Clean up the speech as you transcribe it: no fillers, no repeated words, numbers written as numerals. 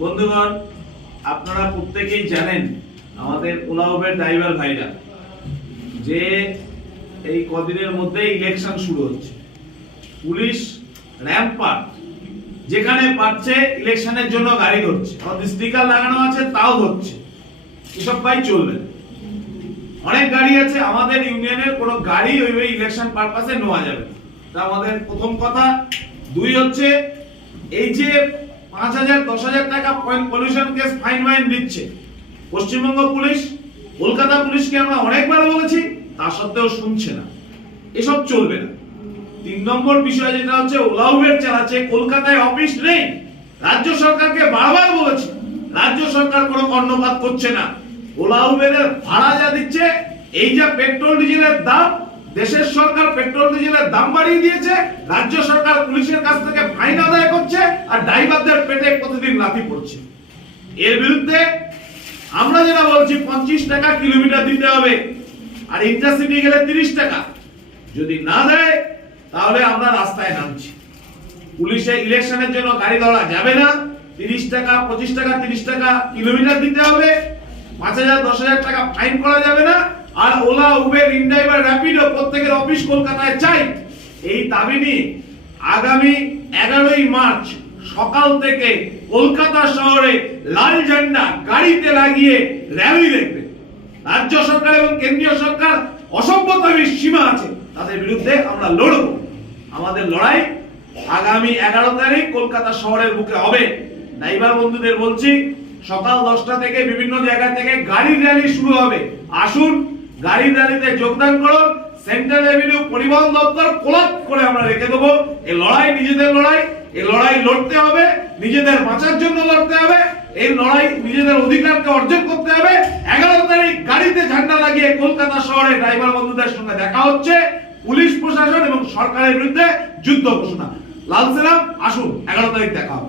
বন্ধুগণ, আপনারা প্রত্যেকেই জানেন আমাদের ওলা উবের ড্রাইভার ভাইরা যে এই কদিনের মধ্যে ইলেকশন শুরু হচ্ছে। পুলিশ র্যাম্পার্ট যেখানে পাচ্ছে ইলেকশনের জন্য গাড়ি ধরছে, আমাদের স্টিকার লাগানো আছে তাও ধরছে। এসব ভাই চলবে না। অনেক গাড়ি আছে, আমাদের ইউনিয়নের কোনো গাড়ি ওই ইলেকশন পারপাসে নেওয়া যাবে না। তা আমাদের প্রথম কথা। দুই হচ্ছে, এই যে 5,000 10,000 টাকা পলিউশন কেস ফাইন দিচ্ছে পশ্চিমবঙ্গ পুলিশ, কলকাতা পুলিশকে আমরা অনেকবার বলেছি, তা সত্ত্বেও শুনছে না। এসব চলবে না। 3 নম্বর বিষয় যেটা হচ্ছে, ওলা উবের চালাচ্ছে, কলকাতায় অফিস নেই। রাজ্য সরকারকে বারবার বলেছি, রাজ্য সরকার কোনো কর্ণপাত করছে না। ওলা উবেরের ভাড়া যা দিচ্ছে, এই যে পেট্রোল ডিজেলের দাম, দেশের সরকার পেট্রোল ডিজেলের দাম বাড়িয়ে দিয়েছে, রাজ্য সরকার পুলিশের কাছ থেকে ফাইন আদায় করছে, আর ড্রাইভারদের পেটে প্রতিদিন লাথি পড়ছে। এর বিরুদ্ধে আমরা যেটা বলছি, 25 টাকা কিলোমিটার দিতে হবে, আর ইন্টারসিটি গেলে 30 টাকা। যদি না দেয় তাহলে আমরা রাস্তায় নামছি। পুলিশে ইলেকশনের জন্য গাড়ি ধরা যাবে না। 30 টাকা 25 টাকা 30 টাকা কিলোমিটার দিতে হবে। 5,000 10,000 টাকা ফাইন করা যাবে না। আর ওলা উবের ইনড্রাইভার র্যাপিডো প্রত্যেকের অফিস কলকাতায় চাই। এই দাবি নিয়ে আগামী 11ই মার্চ সকাল থেকে কলকাতা শহরে লাল ঝান্ডা গাড়িতে লাগিয়ে র্যালি দেখবে। রাজ্য সরকার এবং কেন্দ্রীয় সরকার অসভ্যতার সীমা আছে, তাদের বিরুদ্ধে আমরা লড়ব। আমাদের লড়াই আগামী 11 তারিখ কলকাতা শহরের বুকে হবে। ড্রাইভার বন্ধুদের বলছি, সকাল 10টা থেকে বিভিন্ন জায়গা থেকে গাড়ির র্যালি শুরু হবে। আসুন, গাড়ির র্যালিতে যোগদান করুন। সেন্ট্রাল এভিনিউ পরিবহন দপ্তর কোলাপ করে আমরা রেখে দেবো। এই লড়াই নিজেদের লড়াই, এই লড়াই লড়তে হবে, নিজেদের বাঁচার জন্য লড়তে হবে। এই লড়াই নিজেদের অধিকারকে অর্জন করতে হবে। 11 তারিখ গাড়িতে ঝান্ডা লাগিয়ে কলকাতা শহরে ড্রাইভার বন্ধুদের সঙ্গে দেখা হচ্ছে। পুলিশ প্রশাসন এবং সরকারের বিরুদ্ধে যুদ্ধ ঘোষণা। লাল সেনা, আসুন 11 তারিখ দেখা হবে।